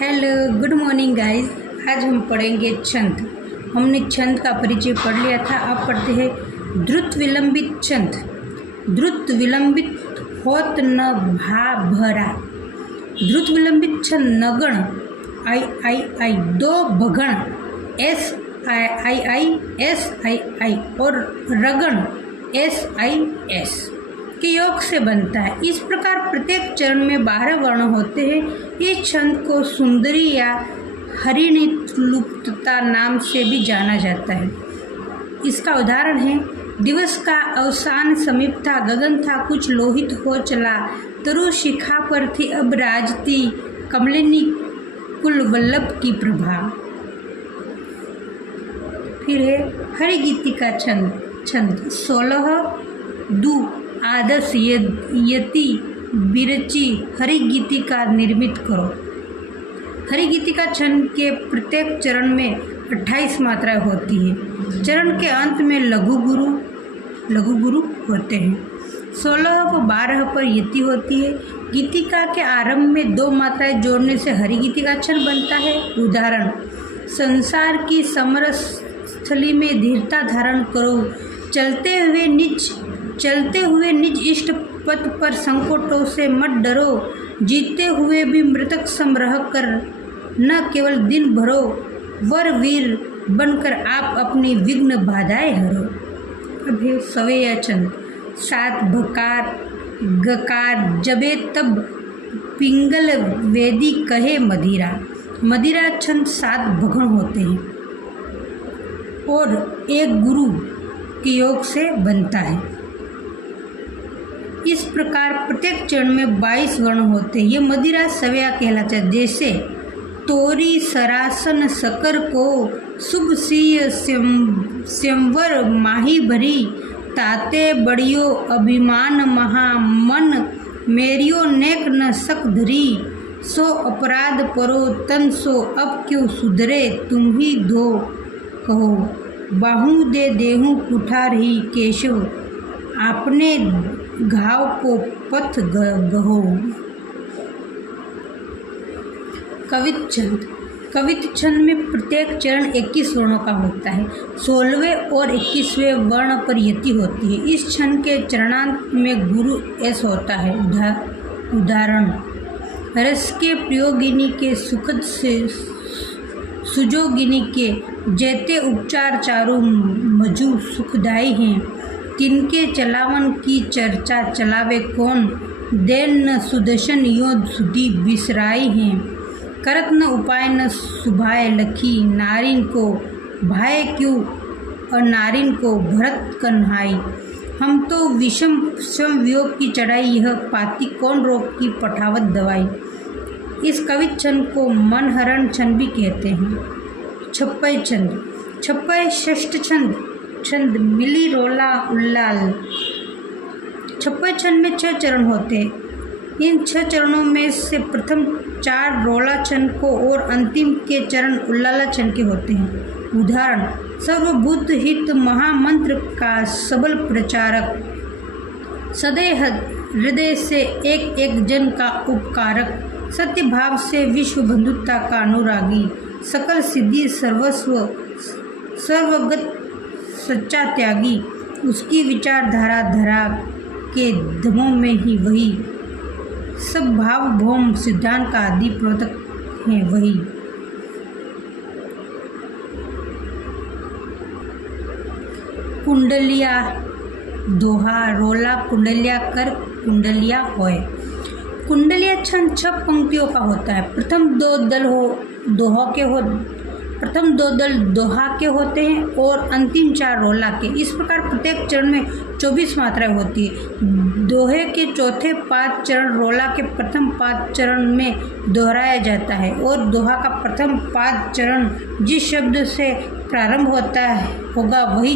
Hello good morning guys. आज हम पढ़ेंगे छंद। हमने छंद का परिचय पढ़ लिया था। अब पढ़ते हैं द्रुत विलंबित छंद। द्रुत विलंबित होत न भा भरा। द्रुत विलंबित छंद नगण आई आई आई, दो भगण S I I S I आई और रगण एस आई एस के योग से बनता है। इस प्रकार प्रत्येक चरण में 12 वर्ण होते हैं। इस छंद को सुंदरी या हरिणीलुप्तता नाम से भी जाना जाता है। इसका उदाहरण है, दिवस का अवसान समीप था, गगन था कुछ लोहित हो चला, तरु शिखा पर थी अब राजती, कमलिनी कुल वल्लभ की प्रभा। फिर है हरिगीति का छंद 16 दु आदर्श यति बिरची हरिगीति का निर्मित करो। हरिगीति का छंद के प्रत्येक चरण में 28 मात्राएं होती है। चरण के अंत में लघु गुरु होते हैं। 16 व 12 पर यति होती है। गीतिका के आरंभ में 2 मात्राएं जोड़ने से हरिगीति का छंद बनता है। उदाहरण, संसार की समरस्थली में धीरता धारण करो, चलते हुए निज इष्ट पथ पर संकटों से मत डरो, जीते हुए भी मृतक सम रह कर न केवल दिन भरो, वर वीर बनकर आप अपनी विघ्न बाधाएं हरो। अब है सवेया छंद 7 भकार गकार जबे तब पिंगल वेदी कहे मदिरा। मदिरा छंद 7 भगण होते हैं और एक गुरु के योग से बनता है। इस प्रकार प्रत्येक चरण में 22 वर्ण होते हैं। ये मदिरा सवेया कहलाता है। जैसे तोरी सरासन सकर को शुभ सिय स्यंवर माही भरी, ताते बड़ियो अभिमान महा मन, मेरियो नेक न सक धरी, सो अपराध परो तन सो अब क्यों सुधरे, तुम ही धो कहो, बाहू दे देहूँ कुठार ही केशव, आपने घाव को पथ गहो। कवित छंद में प्रत्येक चरण 21 वर्णों का होता है। 16वें और 21वें वर्ण पर यति होती है। इस छंद के चरणांत में गुरु एस होता है। उदाहरण, रस के प्रयोगिनी के सुखद से सुजोगिनी के, जैते उपचार चारु मजु सुखदाई हैं, तिनके चलावन की चर्चा चलावे कौन, देन न सुदर्शन योध सुधी बिसराई हैं, करत न उपाय न सुभाए लखी, नारिन को भाए क्यों और नारिन को भरत कन्हाई, हम तो विषम स्वयं वियोग की चढ़ाई, यह पाती कौन रोग की पठावत दवाई। इस कवित छंद को मनहरण छंद भी कहते हैं। छप्पय छंद षष्ठ छंद मिली रोला उल्लाल। छप्पय छंद में 6 चरण होते हैं। इन 6 चरणों में से प्रथम 4 रोला छंद को और अंतिम के चरण उल्लाला छंद के होते हैं। उदाहरण, सर्वभूत हित महामंत्र का सबल प्रचारक, सदैव हृदय से एक एक जन का उपकारक, सत्य भाव से विश्व बंधुता का अनुरागी, सकल सिद्धि सर्वस्व सर्वगत सच्चा त्यागी, उसकी विचारधारा धरा के धमों में ही वही, सब भाव भौम सिद्धांत का आदि प्रोतक है वही। कुंडलिया दोहा रोला कुंडलिया कर कुंडलिया होए। कुंडलिया छंद 6 पंक्तियों का होता है। प्रथम दो दल दोहा के होते हैं और अंतिम 4 रोला के। इस प्रकार प्रत्येक चरण में 24 मात्राएं होती है। दोहे के चौथे 5 चरण रोला के प्रथम 5 चरण में दोहराया जाता है और दोहा का प्रथम 5 चरण जिस शब्द से प्रारंभ होगा वही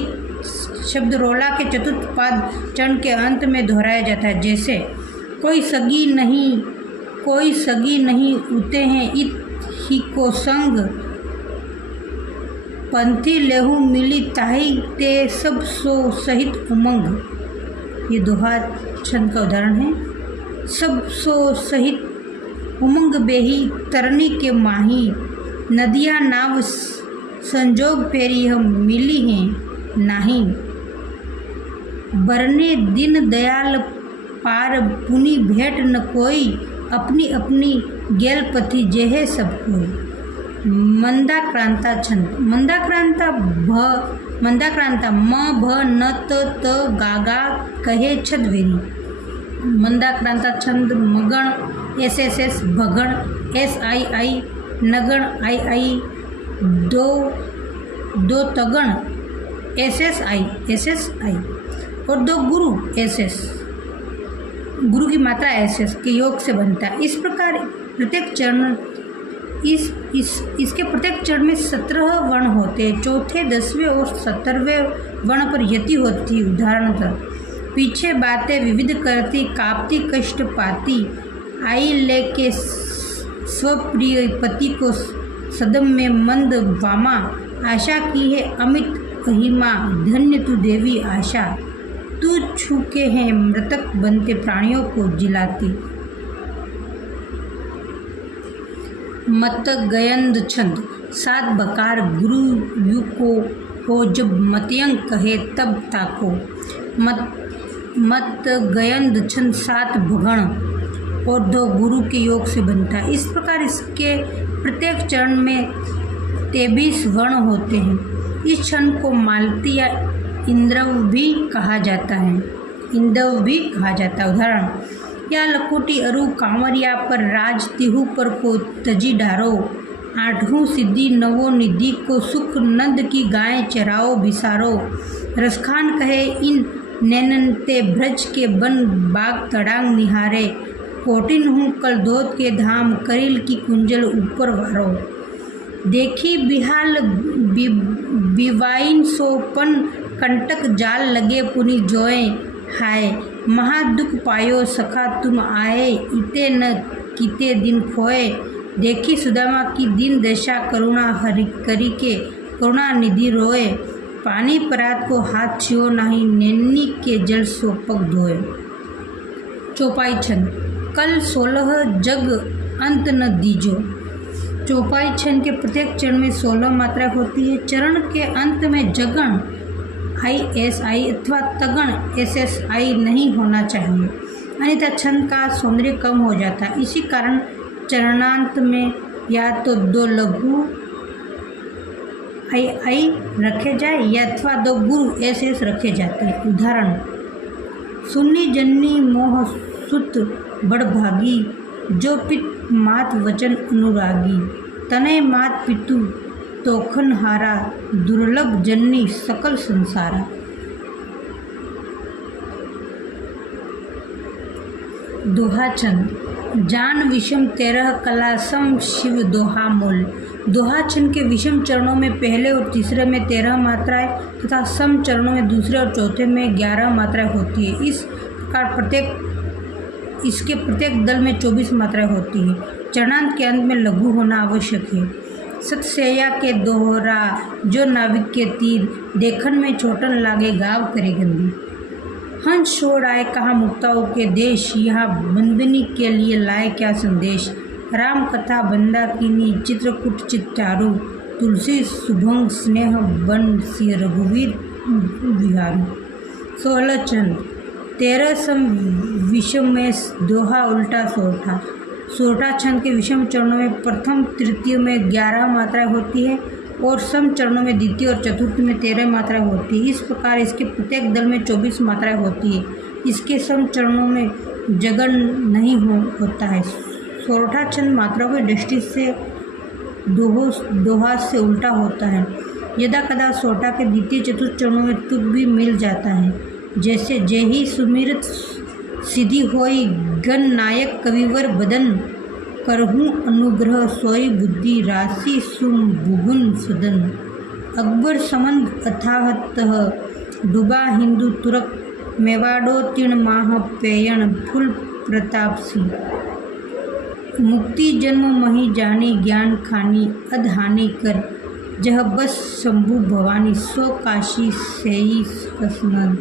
शब्द रोला के चतुर्थ 5 चरण के अंत में दोहराया जाता है। जैसे कोई सगी नहीं उते हैं इत ही को संग, पंथी लेहू मिली ताही ते सब सो सहित उमंग। ये दोहा छंद का उदाहरण है। सब सो सहित उमंग बेही तरनी के माही, नदियाँ नाव संजोग फेरी हम मिली हैं नहीं। बरने दीन दयाल पार पुनि भेंट न कोई, अपनी अपनी गेल पथि जेहे सब कोई। मंदाक्रांता छंद। मंदाक्रांता म भ न त गागा कहे छदवेरी। मंदाक्रांता छंद मगण एस भगण SII, नगण II, दो तगण SSI और दो गुरु SS, गुरु की मात्रा SS के योग से बनता है। इस प्रकार प्रत्येक चरण इसके प्रत्येक चरण में 17 वर्ण होते हैं। चौथे 10वें और 17वें वर्ण पर यति होती। उदाहरणतः पीछे बातें विविध करती, कापती कष्ट पाती, आई लेके स्वप्रिय पति को सदम में मंद वामा, आशा की है अमित महिमा, धन्य तू देवी आशा, तू छूके हैं मृतक बनते प्राणियों को जिलाती। मत गयंद छंद। 7 बकार गुरु यू को हो, जब मतयंग कहे तब ताको। मत गयंद छंद 7 भगण और 2 गुरु के योग से बनता है। इस प्रकार इसके प्रत्येक चरण में 23 वर्ण होते हैं। इस छंद को मालती या इंद्रव भी कहा जाता है। उदाहरण या लकोटी अरु कांवरिया पर राज तिहु पर को तजी डारो, 8वीं सिद्धि 9 निधि को सुख नंद की गाय चराओ बिसारो। रसखान कहे इन नैनते ब्रज के बन बाग तड़ांग निहारे, कोटिन हूँ कल धोत के धाम करिल की कुंजल ऊपर वारो। देखी बिहाल बिवाइन सोपन कंटक जाल लगे पुनि जोए, हाय महादुख पायो सखा तुम आए, इते न किते दिन खोए। देखी सुदामा की दीन दशा करुणा हरि करी के, करुणा निधि रोए, पानी परात को हाथ छियो नहीं, नैनी के जल सोपक धोए। चौपाई छंद। कल 16 जग अंत न दीजो। चौपाई छंद के प्रत्येक चरण में 16 मात्रा होती है। चरण के अंत में जगण ISI अथवा तगण SSI नहीं होना चाहिए, अन्यथा छंद का सौंदर्य कम हो जाता है। इसी कारण चरणांत में या तो 2 लघु II रखे जाए या अथवा 2 गुरु SS रखे जाते हैं। उदाहरण सुन्नी जन्नी मोह सुत बड़भागी, जो पित मात वचन अनुरागी, तनय मात पितु तोखन हारा, दुर्लभ जननी सकल संसारा। दोहा छंद। जान विषम 13 कला सम शिव दोहा मूल। दोहा छंद के विषम चरणों में पहले और तीसरे में 13 मात्राएं तथा सम चरणों में दूसरे और चौथे में 11 मात्राएं होती है। इस प्रकार इसके प्रत्येक दल में 24 मात्राएं होती है। चरणांत के अंत में लघु होना आवश्यक है। सतसेया के दोहरा जो नाविक के तीर, देखन में छोटन लागे गाव करे गंदी। हंस छोड़ आए कहाँ मुक्ताओं के देश, यहाँ बंदनी के लिए लाए क्या संदेश। राम कथा बंदा कीनी चित्रकूट चित्तारू, तुलसी शुभंग स्नेह बन सी रघुवीर विहारू। 16 चंद। 13 सम विषम में दोहा उल्टा सोठा। सोठा छंद के विषम चरणों में प्रथम तृतीय में 11 मात्राएं होती है और सम चरणों में द्वितीय और चतुर्थ में 13 मात्राएं होती है। इस प्रकार इसके प्रत्येक दल में 24 मात्राएं होती है। इसके सम चरणों में जगन नहीं होता है। सोठा छंद मात्राओं की दृष्टि से दोहा से उल्टा होता है। यदा कदा सोठा के द्वितीय चतुर्थ चरणों में तुक भी मिल जाता है, जैसे जेहि सुमिरत सिद्धि होई गण नायक कविवर बदन, करहूँ अनुग्रह सोई बुद्धि राशि सुम बुगुन सदन। अकबर समंद अथाहतः डूबा हिंदू तुरक, मेवाड़ो तीर्ण माह पेयण फुल प्रताप सिंह। मुक्ति जन्म मही जानी ज्ञान खानी, अधहानि कर जह बस शंभु भवानी, सो काशी सेई कसनन।